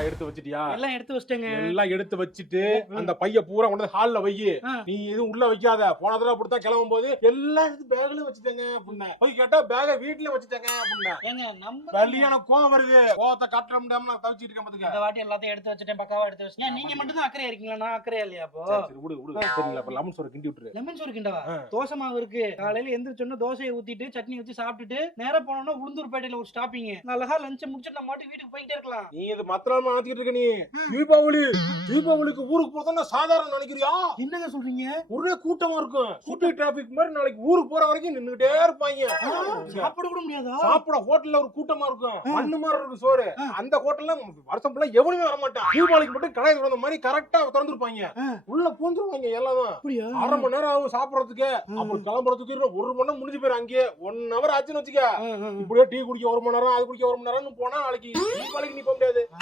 எல்லாம் எடுத்து வச்சிட்டியா? எல்லாம் எடுத்து வச்சிட்டேங்க. எல்லாம் எடுத்து வச்சிட்டு அந்த பைய பூரா கொண்டு ஹால்ல வை. நீ எதுவும் உள்ள வைக்காத. போன தடவை அப்படித்தான் கிளம்பும் போது எல்லாம் எடுத்து பேக்ல வச்சிட்டேங்க அப்படின்னா போய் கேட்டா பேக வீட்டுல வச்சிட்டேங்க அப்படின்னா ஏங்க நம்ம கல்யாண கோவம் வருது. கோவத்தை காட்ட முடியாம நான் தவிச்சிட்டு இருக்கேன் பாத்துக்க. இந்த வாட்டி எல்லாத்தையும் எடுத்து வச்சிட்டேன், பக்காவா எடுத்து வச்சிட்டேன். நீங்க மட்டும் தான் அக்கறையா இருக்கீங்களா? நான் அக்கறையா இல்லையா? அப்போ சரி விடு விடு. தெரியல அப்ப லெமன் சோறு கிண்டி விட்டுரு. லெமன் சோறு கிண்டவா? தோசை மாவு இருக்கு. காலையில எந்திரிச்சோன்னா தோசையை ஊத்திட்டு சட்னி வச்சு சாப்பிட்டுட்டு நேரா போனோம்னா உளுந்தூர்பேட்டையில ஒரு ஸ்டாப்பிங். அழகா லஞ்ச் முடிச்சுட்டு நம்ம மாட்டு வீட்டுக்கு போயிட்டே இருக்கலாம். நீ இது மத்தனால மாத்திட்டு இருக்க. நீ தீபாவளிக்கு ஊருக்கு போறதா சாதாரண நினைக்கிறியா? என்னங்க சொல்றீங்க? ஒரே கூட்டமா இருக்கும். சிட்டி டிராபிக் மாதிரி நாளைக்கு ஊருக்கு போற வரைக்கும் நின்னுட்டே இருப்பாங்க. சாப்பிட கூட முடியாதா? சாப்பிட ஹோட்டல்ல ஒரு கூட்டமா இருக்கும். மண்ணு மாதிரி இருக்கும் சோறு. அந்த ஹோட்டல்ல வருஷம் ஃபுல்லா எவனுமே வர மாட்டான். தீபாவளிக்கு மட்டும் கடை திறந்த மாதிரி கரெக்டா திறந்துருப்பாங்க. உள்ள பூந்துருவாங்க எல்லாரும். அரை மணி நேரம் ஆகும் சாப்பிடறதுக்கு. அப்புறம் கிளம்புறதுக்கு 1 மணி நேரம் முடிஞ்சு போயிரு. அங்கேயே 1 hour ஆச்சுன்னு வச்சுக்க. இப்படியே டீ குடிக்க 1 மணி நேரம், அது குடிக்க 1 மணி நேரம்னு போனா நாளைக்கு தீபாவளிக்கு நீ போக முடியாது.